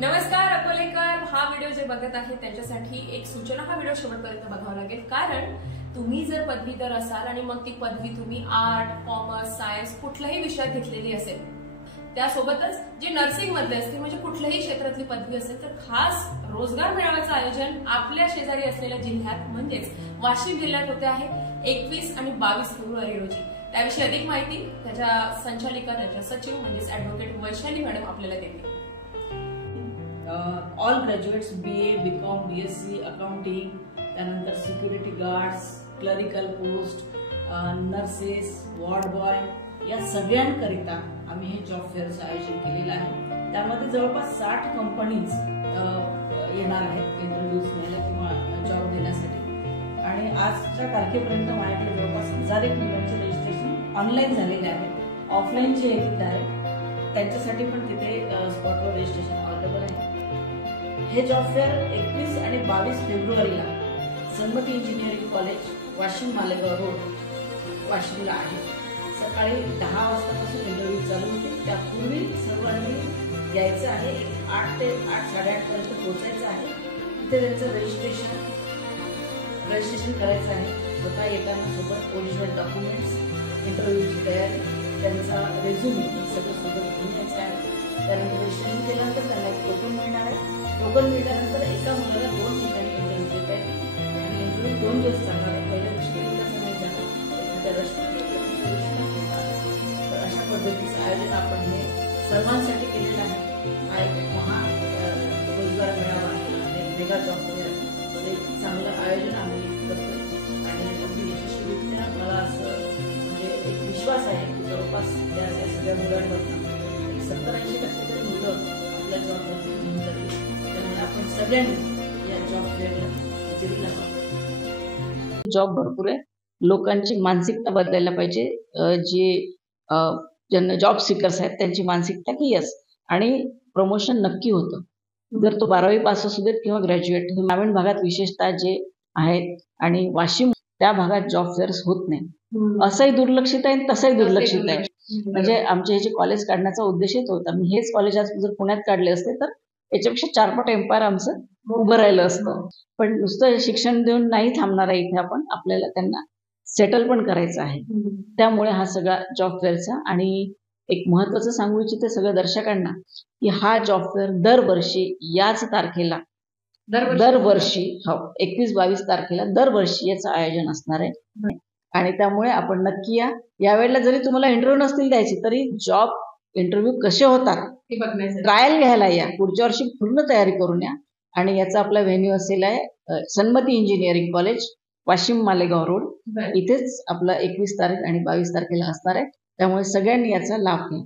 नमस्कार अकोलेकर, हा व्हिडिओ जे बघत आहे त्यांच्यासाठी एक सूचना, हा व्हिडिओ शेवटपर्यंत बघावा लागेल। कारण तुम्ही जर पदवीधर असाल आणि मग ती पदवी तुम्ही आर्ट, कॉमर्स, सायन्स कुठल्याही विषयात घेतलेली असेल, त्यासोबतच जे नर्सिंग मधले असतील म्हणजे कुठल्याही क्षेत्रातली पदवी असेल, तर खास रोजगार मेळाव्याचं आयोजन आपल्या शेजारी असलेल्या जिल्ह्यात म्हणजेच वाशिम जिल्ह्यात होते आहे 21 आणि 22 फेब्रुवारी रोजी। त्याविषयी अधिक माहिती त्याच्या संचालिका, त्याच्या सचिव म्हणजेच ॲडव्होकेट वैशाली मॅडम आपल्याला देतील। All graduates BA, BCom, BSc, accounting, त्यानंतर security guards, clerical post, nurses, ward boy या सगळ्यांकरिता आम्ही हे जॉब फेअरचं आयोजन केलेलं आहे। त्यामध्ये जवळपास 60 कंपनीज येणार आहेत इंटरव्ह्यूज घ्यायला किंवा जॉब देण्यासाठी। आणि आजच्या तारखेपर्यंत माझ्याकडे जवळपास 1001 मुलांचे रजिस्ट्रेशन ऑनलाईन झालेले आहे। ऑफलाईन जे येत आहे त्यांच्यासाठी पण तिथे स्पॉटवर रजिस्ट्रेशन अवेलेबल आहे। हे जॉब फेअर 21 आणि 22 फेब्रुवारीला Sanmati engineering college, Washim Malegaon road, वाशिमला आहे। सकाळी 10 वाजतापासून इंटरव्ह्यू चालू होतील। त्यापूर्वी सर्वांनी यायचं आहे, 8 ते 8:30 पर्यंत पोहोचायचं आहे। तिथे त्यांचं रजिस्ट्रेशन करायचं आहे। स्वतः येताना सोबत ओरिजिनल डॉक्युमेंट्स, इंटरव्ह्यूची तयारी, त्यांचा रेझ्युमे सगळं सोबत घेऊन यायचं आहे। त्यानंतर रजिस्ट्रेशन केल्यानंतर त्यांना एक टोकन मिळणार आहे। टोकन मिळाल्यानंतर एका मुलाला 2 ठिकाणी इंटरव्ह्यू देता येईल आणि इंटरव्ह्यू 2 दिवस चालणार आहे। पहिल्या दिवशी त्याचं नाही जाणार, तर अशा पद्धतीचं आयोजन आपण हे सर्वांसाठी केलेलं आहे। हा एक महान रोजगार मेळावा मेगा जॉब फेअर एक चांगलं आयोजन आम्ही करतो आणि अगदी यशस्वीरित्या मला असं म्हणजे एक विश्वास आहे की जवळपास या सगळ्या मुलांमधून 70-80% तरी मुलं आपल्या जॉबमध्ये घेऊन जातील। त्यामुळे आपण सगळ्यांनी या जॉब फेअरला हजेरी लावा। जॉब भरपूर आहे, लोकांची मानसिकता बदलायला पाहिजे। जे ज्यांना जॉब सिकर्स आहेत त्यांची मानसिकता की यस आणि प्रमोशन नक्की होतं, जर तो 12वी पास असू देत किंवा ग्रॅज्युएट। ग्रामीण भागात विशेषतः जे आहेत आणि वाशिम त्या भागात जॉब फेअर्स होत नाही, असंही दुर्लक्षित आहे तसंही दुर्लक्षित आहे। म्हणजे आमच्या ह्याचे कॉलेज काढण्याचा उद्देशच होता। मी हेच कॉलेज आज जर पुण्यात काढले असते तर याच्यापेक्षा 4 पट एम्पायर आमचं उभं राहिलं असतं। पण नुसतं शिक्षण देऊन नाही थांबणार आहे इथे आपण, आपल्याला त्यांना सेटल पण करायचं आहे। त्यामुळे हा सगळा जॉब फेअरचा आणि एक महत्वाचं सांगू इच्छिते सगळ्या दर्शकांना की हा जॉब फेअर दरवर्षी याच तारखेला दरवर्षी 21-22 तारखेला दरवर्षी याचं आयोजन असणार आहे। आणि त्यामुळे आपण नक्की यावेळेला जरी तुम्हाला इंटरव्ह्यू नसतील द्यायची तरी जॉब इंटरव्ह्यू कसे होतात ट्रायल घ्यायला या। पुढच्या वर्षी पूर्ण तयारी करून या। आणि याचा आपला व्हेन्यू असेल आहे Sanmati engineering college, Washim Malegaon road, इथेच आपला 21 तारीख आणि 22 तारखेला असणार आहे। त्यामुळे सगळ्यांनी याचा लाभ घ्या।